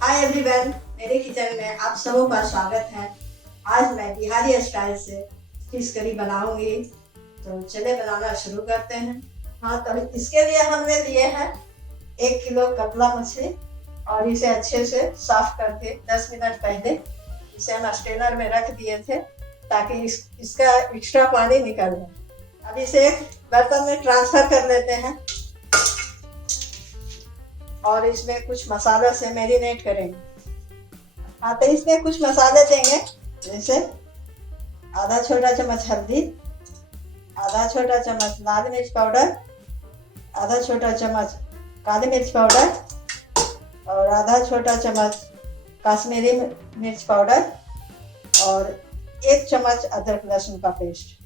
Hi everyone, मेरे kitchen में आप सबों का स्वागत है। आज मैं बिहारी स्टाइल से फिश करी बनाऊंगी। तो चले बनाना शुरू करते हैं। हाँ, तो इसके लिए हमने लिए हैं 1 किलो कतला मछली और इसे अच्छे से साफ करके 10 मिनट पहले इसे हम स्ट्रेनर में रख दिए थे ताकि इसका एक्स्ट्रा पानी निकल जाए। अब इसे एक बर्तन में ट्रांसफर कर लेते हैं और इसमें कुछ मसालों से मैरिनेट करेंगे। हाँ, तो इसमें कुछ मसाले देंगे, जैसे आधा छोटा चम्मच हल्दी, आधा छोटा चम्मच लाल मिर्च पाउडर, आधा छोटा चम्मच काली मिर्च पाउडर और आधा छोटा चम्मच कश्मीरी मिर्च पाउडर और 1 चम्मच अदरक लहसुन का पेस्ट।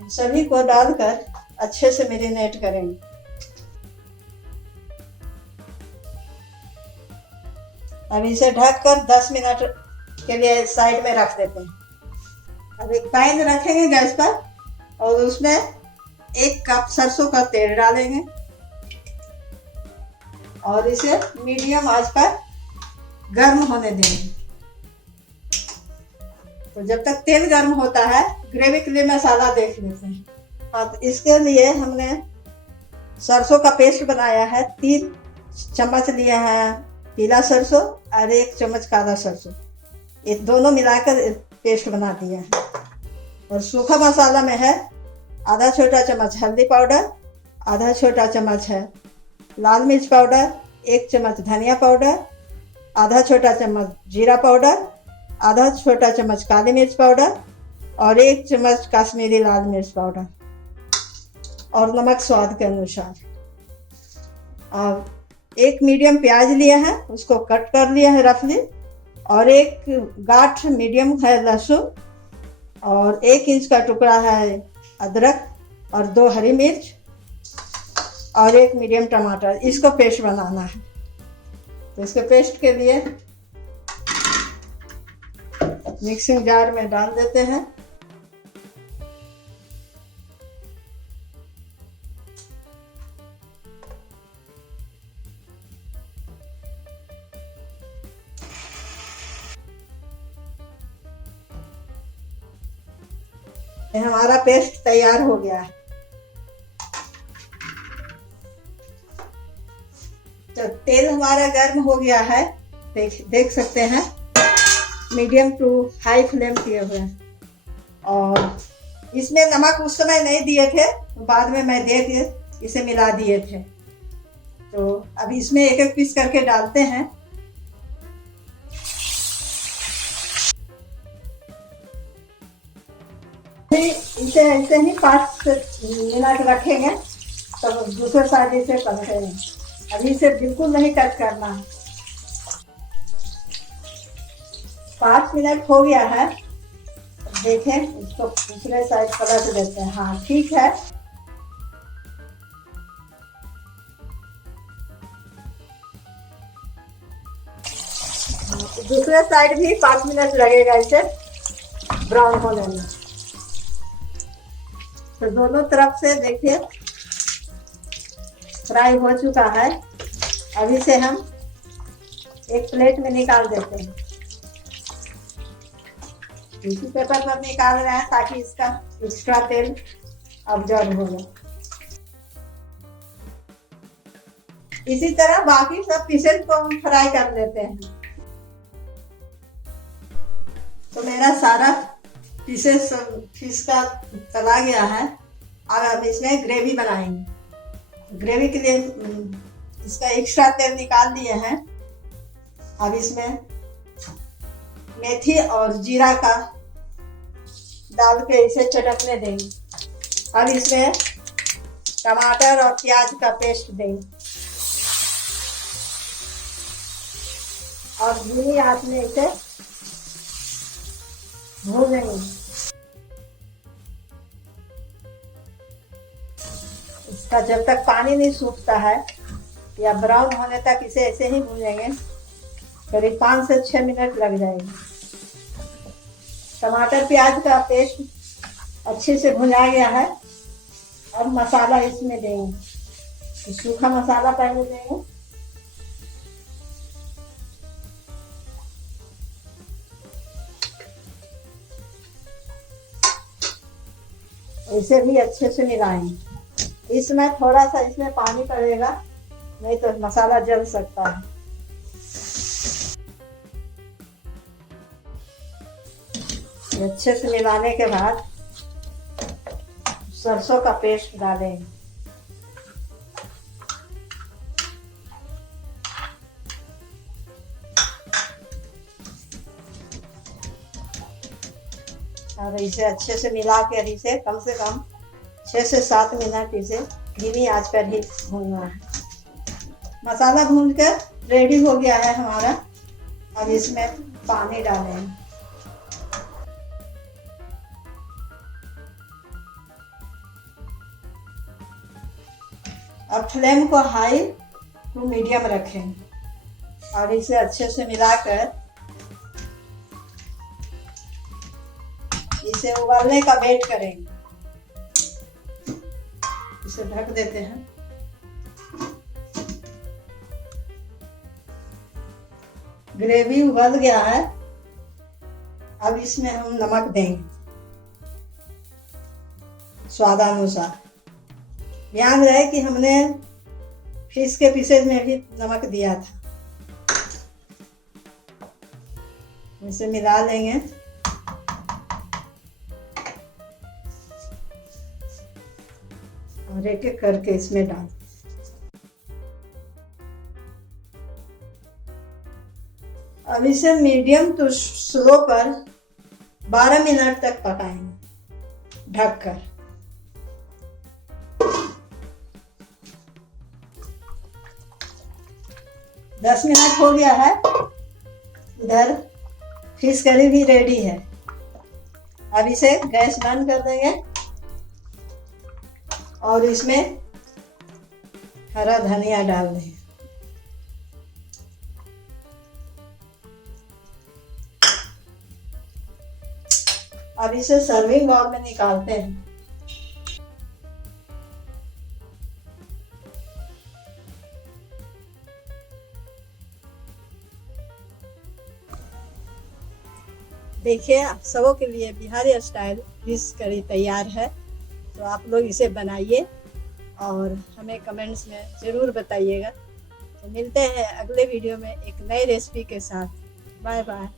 इन सभी को डालकर अच्छे से मैरिनेट करेंगे। अब इसे ढककर 10 मिनट के लिए साइड में रख देते हैं। अब एक पैन रखेंगे गैस पर और उसमें 1 कप सरसों का तेल डालेंगे और इसे मीडियम आंच पर गर्म होने देंगे। तो जब तक तेल गर्म होता है, ग्रेवी के लिए मसाला देख लेते हैं। हाँ, तो इसके लिए हमने सरसों का पेस्ट बनाया है। 3 चम्मच लिए हैं पीला सरसों और 1 चम्मच काला सरसों, ये दोनों मिलाकर पेस्ट बना दिया है। और सूखा मसाला में है आधा छोटा चम्मच हल्दी पाउडर, आधा छोटा चम्मच है लाल मिर्च पाउडर, 1 चम्मच धनिया पाउडर, आधा छोटा चम्मच जीरा पाउडर, आधा छोटा चम्मच काली मिर्च पाउडर और 1 चम्मच कश्मीरी लाल मिर्च पाउडर और नमक स्वाद के अनुसार। और 1 मीडियम प्याज लिया है, उसको कट कर लिया है रफली, और 1 गांठ मीडियम है लहसुन और 1 इंच का टुकड़ा है अदरक और 2 हरी मिर्च और 1 मीडियम टमाटर। इसको पेस्ट बनाना है। तो इसके पेस्ट के लिए मिक्सिंग जार में डाल देते हैं। हमारा पेस्ट तैयार हो गया है। तो तेल हमारा गर्म हो गया है, देख सकते हैं, मीडियम टू हाई फ्लेम किए हुए हैं। और इसमें नमक उस समय नहीं दिए थे, बाद में मैं दे के इसे मिला दिए थे। तो अब इसमें एक एक पीस करके डालते हैं। इसे ऐसे ही 5 मिनट रखेंगे तो दूसरे साइड से पलटेंगे। अभी इसे बिल्कुल नहीं टच करना है। 5 मिनट हो गया है, देखें, इसको दूसरे साइड पलट देते हैं। हाँ, ठीक है। दूसरे साइड भी 5 मिनट लगेगा इसे ब्राउन होने में। तो दोनों तरफ से देखिए फ्राई हो चुका है। अभी से हम एक प्लेट में निकाल देते हैं। टिश्यू पेपर पर निकाल रहे हैं ताकि इसका एक्स्ट्रा तेल अब्जॉर्ब हो जाए। इसी तरह बाकी सब फिशेज को हम फ्राई कर लेते हैं। तो मेरा सारा पीसेस फिश का तला गया है। अब हम इसमें ग्रेवी बनाएंगे। ग्रेवी के लिए इसका एक्स्ट्रा तेल निकाल दिए हैं। अब इसमें मेथी और जीरा का डाल के इसे चटकने देंगे। अब इसमें टमाटर और प्याज का पेस्ट देंगे और धीमी आंच में इसे भूनेंगे। इसका जब तक पानी नहीं सूखता है या ब्राउन होने तक इसे ऐसे ही भूनेंगे। करीब 5 से 6 मिनट लग जाएंगे। टमाटर प्याज का पेस्ट अच्छे से भुना गया है। अब मसाला इसमें देंगे। सूखा मसाला पहले देंगे। इसे भी अच्छे से मिलाएंगे। इसमें थोड़ा सा इसमें पानी पड़ेगा, नहीं तो मसाला जल सकता है। अच्छे से मिलाने के बाद सरसों का पेस्ट डालेंगे। और इसे अच्छे से मिला कर इसे कम से कम 6 से 7 मिनट इसे धीमी आंच पर ही भूनना है। मसाला भून कर रेडी हो गया है हमारा। अब इसमें पानी डालेंगे। अब फ्लेम को हाई टू मीडियम रखेंगे और इसे अच्छे से मिलाकर इसे उबालने का वेट करेंगे। इसे ढक देते हैं। ग्रेवी उबल गया है। अब इसमें हम नमक देंगे स्वादानुसार। ध्यान रहे कि हमने फिश के पीसेज में भी नमक दिया था। इसे मिला लेंगे। और एक एक करके इसमें डाल। अब इसे मीडियम टू स्लो पर 12 मिनट तक पकाएंगे ढककर। दस मिनट हो गया है। इधर फिश करी भी रेडी है। अब इसे गैस बंद कर देंगे और इसमें हरा धनिया डाल देंगे। अब इसे सर्विंग बाउल में निकालते हैं। देखिए, आप सबों के लिए बिहारी स्टाइल फिश करी तैयार है। तो आप लोग इसे बनाइए और हमें कमेंट्स में ज़रूर बताइएगा। तो मिलते हैं अगले वीडियो में एक नई रेसिपी के साथ। Bye bye.